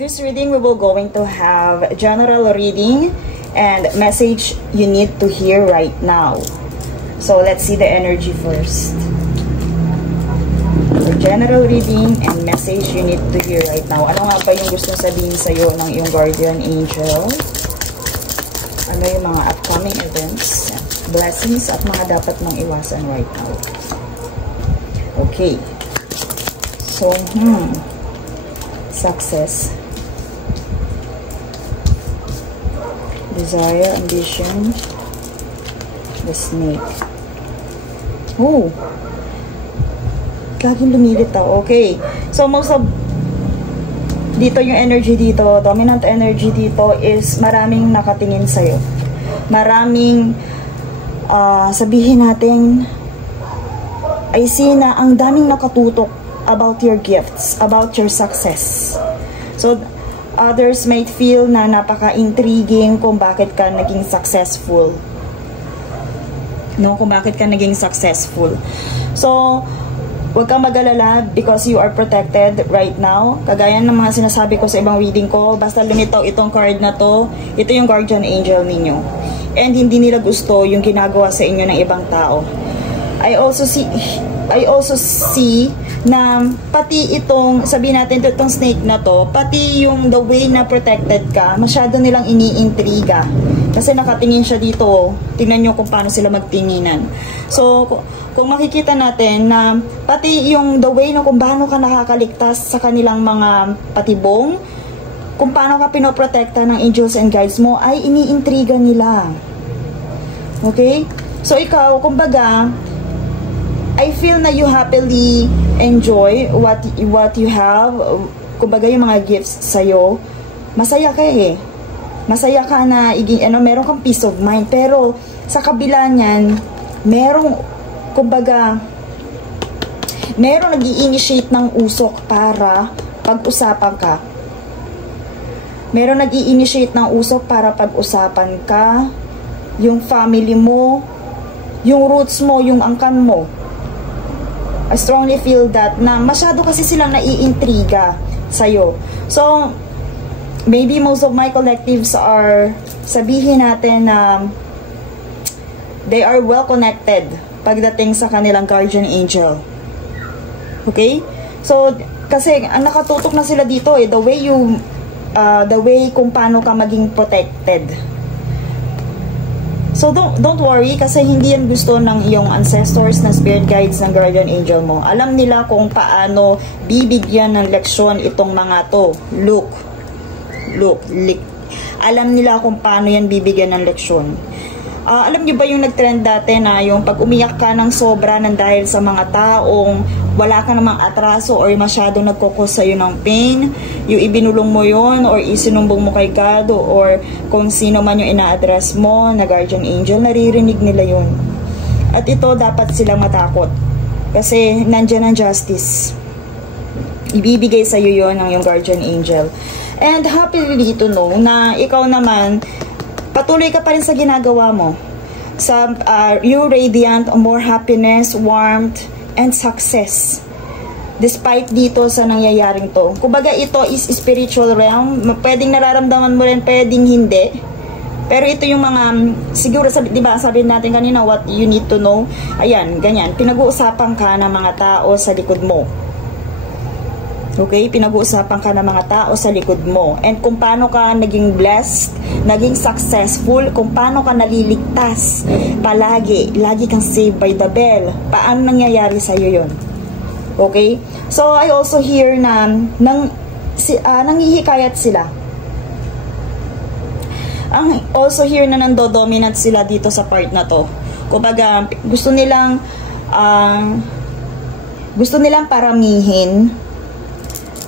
this reading, we will going to have general reading and message you need to hear right now. So let's see the energy first. So, general reading and message you need to hear right now. Ano nga ba yung gusto sabihin sa'yo ng iyong guardian angel? Ano yung mga upcoming events, blessings, at mga dapat mong iwasan right now? Okay. So, success, desire, ambition, the snake. Oh, laging lumilitaw. Okay, so most of dito yung energy dito, dominant energy dito is maraming nakatingin sa'yo. Maraming sabihin natin, I see na ang daming nakatutok about your gifts, about your success. So, others might feel na napaka-intriguing kung bakit ka naging successful. No, kung bakit ka naging successful. So, huwag kang mag-alala because you are protected right now. Kagaya ng mga sinasabi ko sa ibang reading ko, basta lumitaw itong card na to, ito yung guardian angel ninyo. And hindi nila gusto yung ginagawa sa inyo ng ibang tao. I also see na pati itong, sabihin natin itong snake na to, pati yung the way na protected ka, masyado nilang iniintriga. Kasi nakatingin siya dito, tingnan nyo kung paano sila magtinginan. So, kung makikita natin na pati yung the way na kung paano ka nakakaligtas sa kanilang mga patibong, kung paano ka pinoprotekta ng angels and guides mo, ay iniintriga nila. Okay? So, ikaw, kumbaga, I feel na you happily enjoy what you have. Kumbaga yung mga gifts sa'yo. Masaya ka eh. Masaya ka na, meron kang peace of mind. Pero sa kabila niyan, merong nag-i-initiate ng usok para pag-usapan ka. Meron nag-i-initiate ng usok para pag-usapan ka, yung family mo, yung roots mo, yung angkan mo. I strongly feel that na masyado kasi silang naiintriga sa'yo. So, maybe most of my collectives are, sabihin natin na they are well connected pagdating sa kanilang guardian angel. Okay? So, kasi ang nakatutok na sila dito eh, the way kung paano ka maging protected. So, don't worry kasi hindi yan gusto ng iyong ancestors, ng spirit guides, ng guardian angel mo. Alam nila kung paano bibigyan ng leksyon itong mga to. Look. Alam nila kung paano yan bibigyan ng leksyon. Alam niyo ba yung nagtrend dati na yung pag umiyak ka ng sobra ng dahil sa mga taong wala ka namang atraso or masyado nagkukos sa'yo ng pain, yung ibinulong mo yon or isinumbong mo kay God or kung sino man yung ina-address mo na guardian angel, naririnig nila yon. At ito, dapat silang matakot kasi nandyan ang justice. Ibibigay sa'yo yon ng yung guardian angel. And happily to know na ikaw naman, patuloy ka pa rin sa ginagawa mo. Sa you radiant more happiness, warmth, and success. Despite dito sa nangyayaring to. Kumbaga ito is spiritual realm. Pwedeng nararamdaman mo rin, pwedeng hindi. Pero ito yung mga, siguro, diba, sabi natin kanina, what you need to know. Ayan, ganyan. Pinag-uusapan ka ng mga tao sa likod mo. Okay? Pinag-uusapan ka ng mga tao sa likod mo. And kung paano ka naging blessed, naging successful, kung paano ka naliligtas, palagi, lagi kang saved by the bell. Paano nangyayari sa'yo yun? Okay? So, I also hear na nanghihikayat sila. Also hear na nandodominant sila dito sa part na to. Kumbaga, gusto nilang paramihin.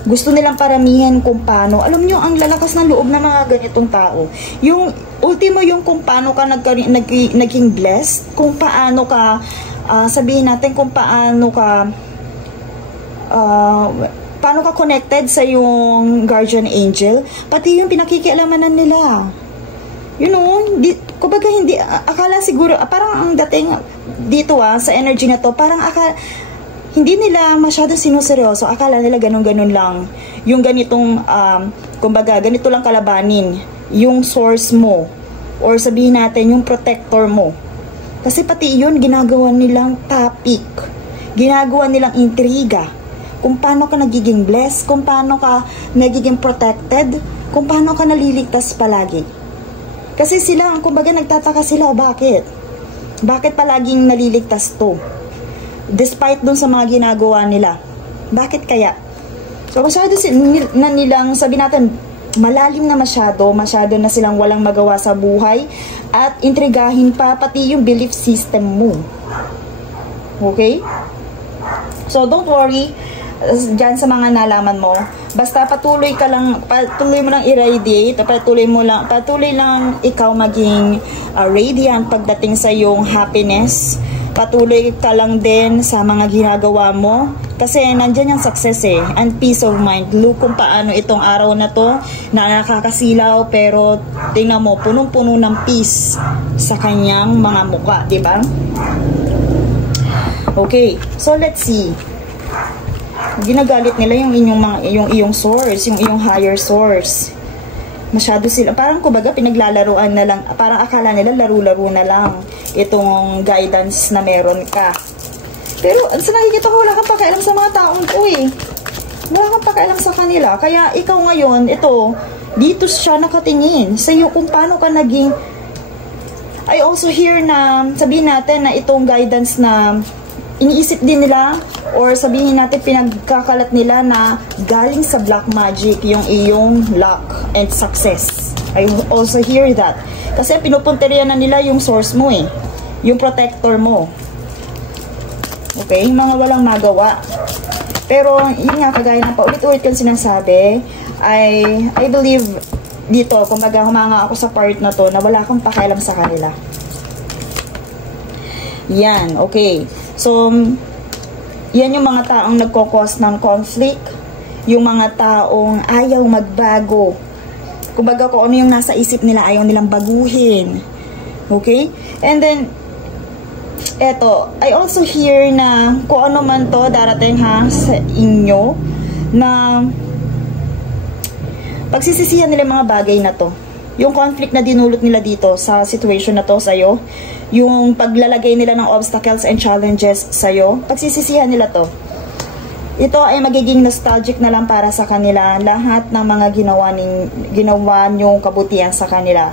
Gusto nilang paramihin kung paano. Alam nyo, ang lalakas ng loob ng mga ganitong tao. Yung ultimo yung kung paano ka naging blessed, kung paano ka, sabihin natin kung paano ka connected sa yung guardian angel, pati yung pinakikialamanan nila. You know, kumbaga hindi, akala siguro, parang ang dating dito sa energy na to, parang hindi nila masyado sinuseryoso. Akala nila ganun-ganun lang. Yung ganitong, kumbaga, ganito lang kalabanin. Yung source mo. Or sabihin natin, yung protector mo. Kasi pati yun, ginagawa nilang topic. Ginagawa nilang intriga. Kung paano ka nagiging blessed, kung paano ka nagiging protected, kung paano ka naliligtas palagi. Kasi sila, kumbaga, nagtataka sila, bakit? Bakit palaging naliligtas to? Despite dun sa mga ginagawa nila. Bakit kaya? So, masyado na nilang, sabi natin, malalim na masyado na silang walang magawa sa buhay at intrigahin pa pati yung belief system mo. Okay? So, don't worry dyan sa mga nalaman mo. Basta patuloy mo lang i-radiate, patuloy lang ikaw maging radiant pagdating sa iyong happiness. Patuloy ka lang din sa mga ginagawa mo. Kasi nandyan yung success and peace of mind. Look kung paano itong araw na to na nakakasilaw pero tingnan mo, punong-puno ng peace sa kanyang mga mukha, di ba? Okay, so let's see. Ginagalit nila yung iyong source, yung iyong higher source. Masyado sila, parang kumbaga pinaglalaruan na lang, parang akala nila laro-laro na lang itong guidance na meron ka. Pero sa nakikita ko, wala kang pakialam sa mga taong to Wala kang pakialam sa kanila. Kaya ikaw ngayon, ito, dito siya nakatingin sa iyo kung paano ka naging. I also hear na, sabihin natin na itong guidance na iniisip din nila or sabihin natin pinagkakalat nila na galing sa black magic yung iyong luck and success. I also hear that. Kasi pinupunteriya na nila yung source mo yung protector mo. Okay? Yung mga walang magawa. Pero, yun nga, kagaya ng paulit-ulit kong sinasabi, I believe dito, kumbaga humanga ako sa part na to na wala akong pakialam sa kanila. Yan, okay. So, yan yung mga taong nagkokos ng conflict, yung mga taong ayaw magbago. Kumbaga kung ano yung nasa isip nila, ayaw nilang baguhin. Okay? And then, eto, I also hear na kung ano man to darating sa inyo, na pagsisisihan nila mga bagay na to. Yung conflict na dinulot nila dito sa situation na to sa'yo, yung paglalagay nila ng obstacles and challenges sa'yo, pagsisisihan nila to. Ito ay magiging nostalgic na lang para sa kanila, lahat ng mga ginawa nyong kabutihan sa kanila.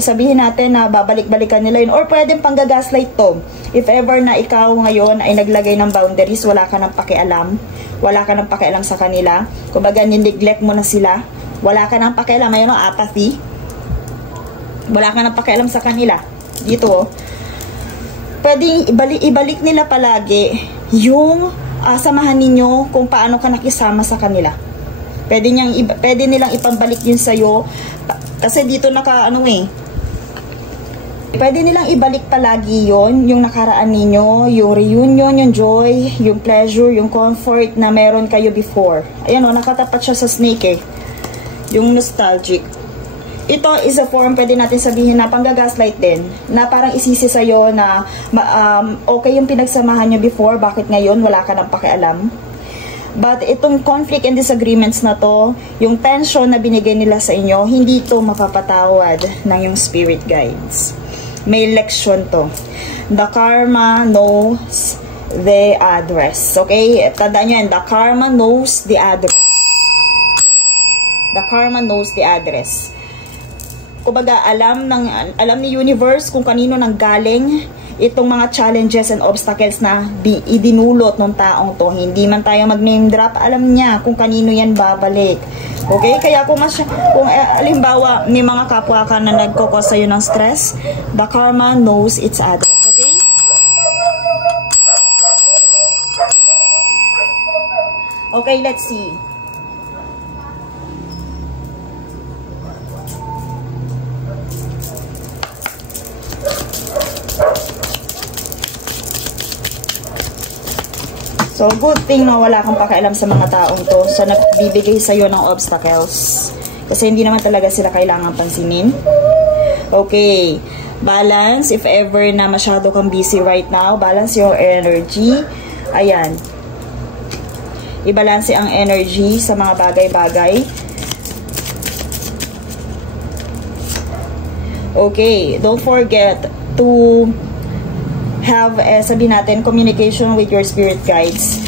Sabihin natin na babalik-balikan nila yun, or pwedeng panggagaslight to. If ever na ikaw ngayon ay naglagay ng boundaries, wala ka ng pakialam, wala ka ng pakialam sa kanila, kumbaga nineglect mo na sila, wala ka ng pakialam, mayroon apathy, wala ka ng pakialam sa kanila. Dito, pwedeng ibalik nila palagi yung samahan ninyo kung paano ka nakisama sa kanila. Pwede nilang ipambalik yun sa'yo. Kasi dito pwede nilang ibalik palagi yon, yung nakaraan ninyo, yung reunion, yung joy, yung pleasure, yung comfort na meron kayo before. Ayan nakatapat siya sa snake yung nostalgic. Ito is a form, pwede natin sabihin na panggagaslight din, na parang isisi sa'yo na okay yung pinagsamahan nyo before, bakit ngayon wala ka ng pakialam. But itong conflict and disagreements na to, yung tension na binigay nila sa inyo, hindi to mapapatawad ng yung spirit guides. May leksyon to. The karma knows the address. Okay? Tandaan nyo yan, the karma knows the address. The karma knows the address. Kumbaga, alam ni universe kung kanino nang galing itong mga challenges and obstacles na idinulot ng taong to. Hindi man tayo mag-name drop, alam niya kung kanino yan babalik. Okay? Kaya kung alimbawa may mga kapwa ka na nagkokos sa'yo ng stress, the karma knows its address. Okay? Okay, let's see. So, good thing na wala kang pakialam sa mga taong to sa nagbibigay sa'yo ng obstacles. Kasi hindi naman talaga sila kailangan pansinin. Okay. Balance. If ever na masyado kang busy right now, balance your energy. Ayan. I-balance ang energy sa mga bagay-bagay. Okay, don't forget to have, sabi natin, communication with your spirit guides.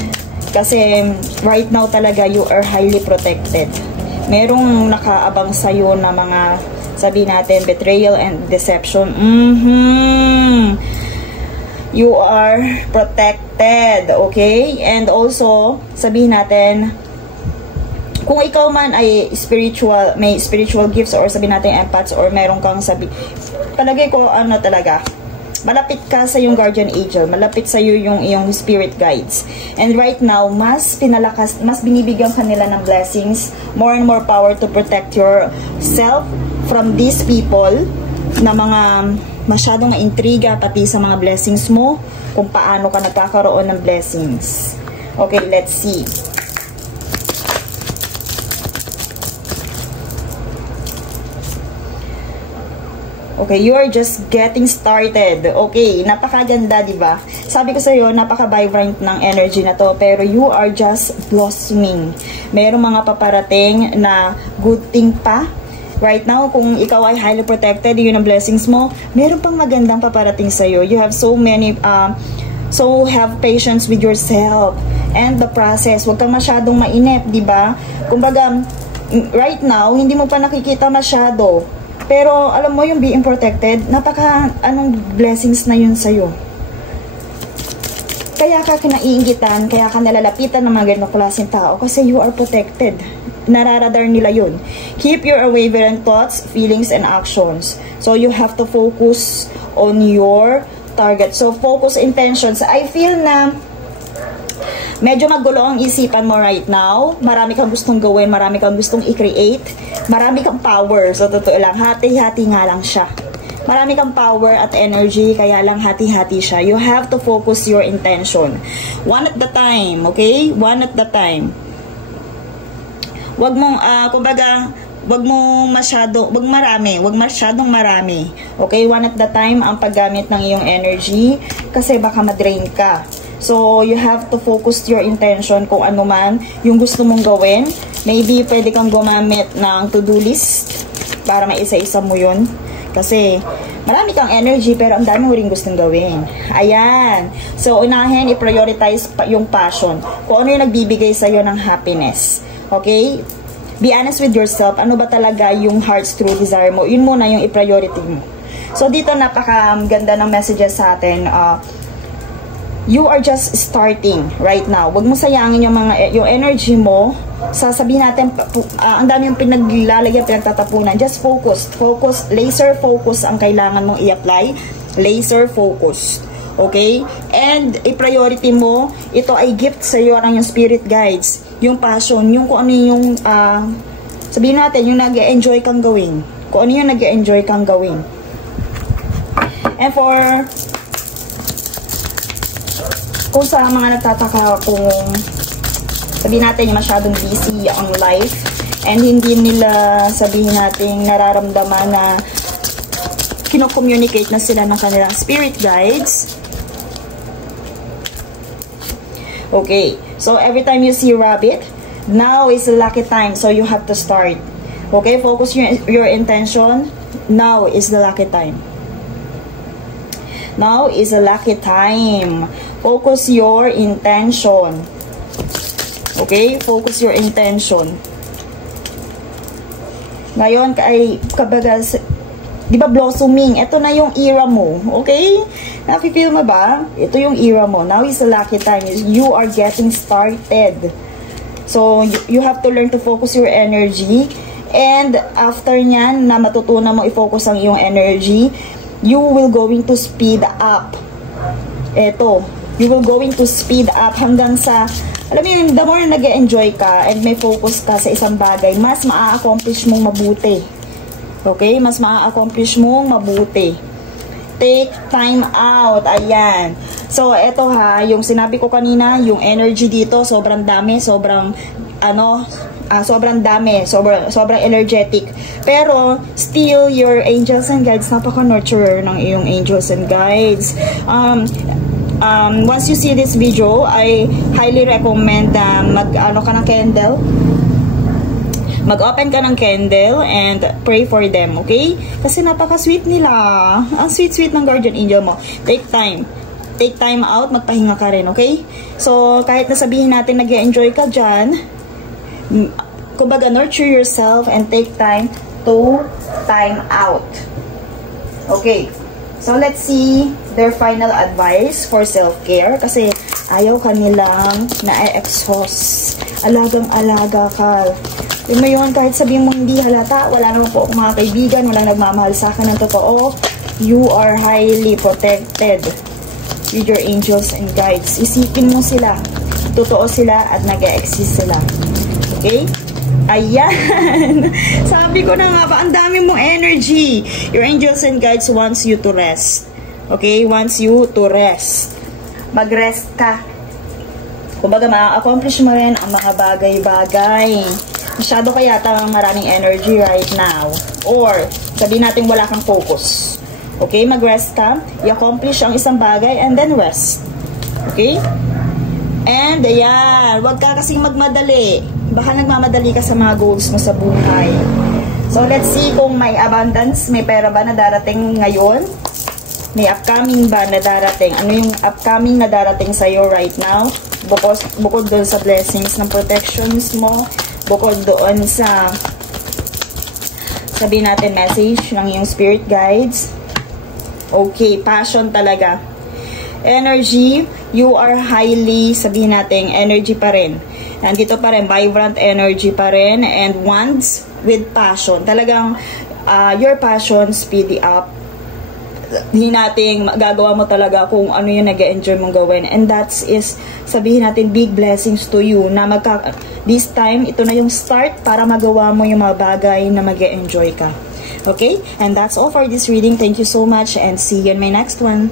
Kasi right now talaga you are highly protected. Merong nakaabang sa'yo na mga, sabi natin, betrayal and deception. You are protected, okay? And also, sabihin natin, kung ikaw man ay spiritual, may spiritual gifts or sabihin natin empaths or meron kang palagay ko ano talaga, malapit ka sa yung guardian angel, malapit sa iyo yung iyong spirit guides. And right now, mas pinalakas, mas binibigyan kanila ng blessings, more and more power to protect yourself from these people na mga masyadong maintriga pati sa mga blessings mo, kung paano ka nagkakaroon ng blessings. Okay, let's see. Okay, you are just getting started. Okay, napakaganda, di ba? Sabi ko sa iyo, napaka-vibrant ng energy na to, pero you are just blossoming. Merong mga paparating na good thing pa. Right now, kung ikaw ay highly protected, yun ang blessings mo, meron pang magandang paparating sa iyo. You have so many, so have patience with yourself and the process. Huwag kang masyadong mainip, di ba? Kumbaga, right now, hindi mo pa nakikita masyado. Pero, alam mo, yung being protected, anong blessings na yun sa'yo. Kaya ka kinaiingitan, kaya ka nalalapitan ng mga ganong klaseng tao, kasi you are protected. Nararadar nila yun. Keep your unwavering thoughts, feelings, and actions. So, you have to focus on your target. So, focus intentions. I feel na medyo magulo ang isipan mo right now. Marami kang gustong gawin, marami kang gustong i-create, marami kang power. So, totoo lang, hati-hati nga lang siya. Marami kang power at energy, kaya lang hati-hati siya. You have to focus your intention. One at the time, okay? One at the time. Wag mong, kumbaga, wag masyadong marami. Okay? One at the time ang paggamit ng iyong energy, kasi baka ma-drain ka. So, you have to focus your intention kung ano man yung gusto mong gawin. Maybe, pwede kang gumamit ng to-do list para maisa-isa mo yun. Kasi, marami kang energy pero ang dami mo rin gustong gawin. Ayan. So, unahin, i-prioritize yung passion. Kung ano yung nagbibigay sa'yo ng happiness. Okay? Be honest with yourself. Ano ba talaga yung heart's true desire mo? Yun muna yung i-priority mo. So, dito napakaganda ng messages sa atin. You are just starting right now. Huwag mo sayangin yung energy mo. Sasabihin natin, ang dami yung pinaglalagyan, pinagtatapunan. Just focus. Focus, laser focus ang kailangan mong i-apply. Laser focus. Okay? And i-priority mo, ito ay gift sa iyo ng yung spirit guides. Yung passion, yung kung ano yung, sabihin natin, yung nag-enjoy kang gawin. Kung ano yung nag-enjoy kang gawin. And for kung sa mga nagtataka kung sabihin natin yung masyadong busy ang life and hindi nila sabihin natin nararamdaman na kino-communicate na sila ng kanilang spirit guides. Okay, so every time you see rabbit, now is the lucky time, so you have to start. Okay, focus your intention. Now is the lucky time. Now is a lucky time. Focus your intention. Okay? Focus your intention. Ngayon, kabaga, di ba blossoming? Ito na yung era mo. Okay? Nafe-feel mo ba? Ito yung era mo. Now is a lucky time. You are getting started. So, you have to learn to focus your energy. And after nyan, na matutunan mo i-focus ang iyong energy, you will going to speed up. Eto, you will going to speed up hanggang sa, alam mo yun, the more na nag-enjoy ka and may focus ka sa isang bagay, mas maa-accomplish mong mabuti. Okay? Mas maa-accomplish mong mabuti. Take time out. Ayan. So, eto ha, yung sinabi ko kanina, yung energy dito, sobrang dami, sobrang, sobrang dami, sobrang energetic. Pero, still, your angels and guides, napaka-nurturer ng iyong angels and guides. once you see this video, I highly recommend na mag-ano ka ng candle. Mag-open ka ng candle and pray for them, okay? Kasi napaka-sweet nila. Ang sweet-sweet ng guardian angel mo. Take time. Take time out, magpahinga ka rin, okay? So, kahit nasabihin natin nag-enjoy ka dyan, kumbaga, nurture yourself and take time to time out. Okay. So, let's see their final advice for self-care. Kasi, ayaw kanilang na-exhaust. Alagang-alaga ka. Yung mayon, kahit sabihin mo hindi halata, wala naman po akong mga kaibigan, walang nagmamahal sa akin ng totoo, you are highly protected with your angels and guides. Isipin mo sila. Totoo sila at nag-e-exist sila. Okay? Ayan! Sabi ko na nga ba, ang dami mong energy. Your angels and guides wants you to rest. Okay? Wants you to rest. Mag-rest ka. Kumbaga, ma-accomplish mo rin ang mga bagay-bagay. Masyado ka yata maraming energy right now. Or, sabihin natin wala kang focus. Okay? Mag-rest ka. I-accomplish ang isang bagay and then rest. Okay? And, ayan. Huwag ka kasing magmadali. Baka nagmamadali ka sa mga goals mo sa buhay. So, let's see kung may abundance, may pera ba na darating ngayon? May upcoming ba na darating? Ano yung upcoming na darating sa'yo right now? Bukod doon sa blessings ng protections mo, bukod doon sa sabihin natin message ng iyong spirit guides. Okay, passion talaga. Energy, you are highly, sabihin natin, energy pa rin. Nandito pa rin, vibrant energy pa rin, and wands with passion. Talagang your passion speedy up. Hindi natin gagawa mo talaga kung ano yung nag-enjoy mong gawin. And that is, sabihin natin, big blessings to you. Na this time, ito na yung start para magawa mo yung mga bagay na mag-enjoy ka. Okay? And that's all for this reading. Thank you so much and see you in my next one.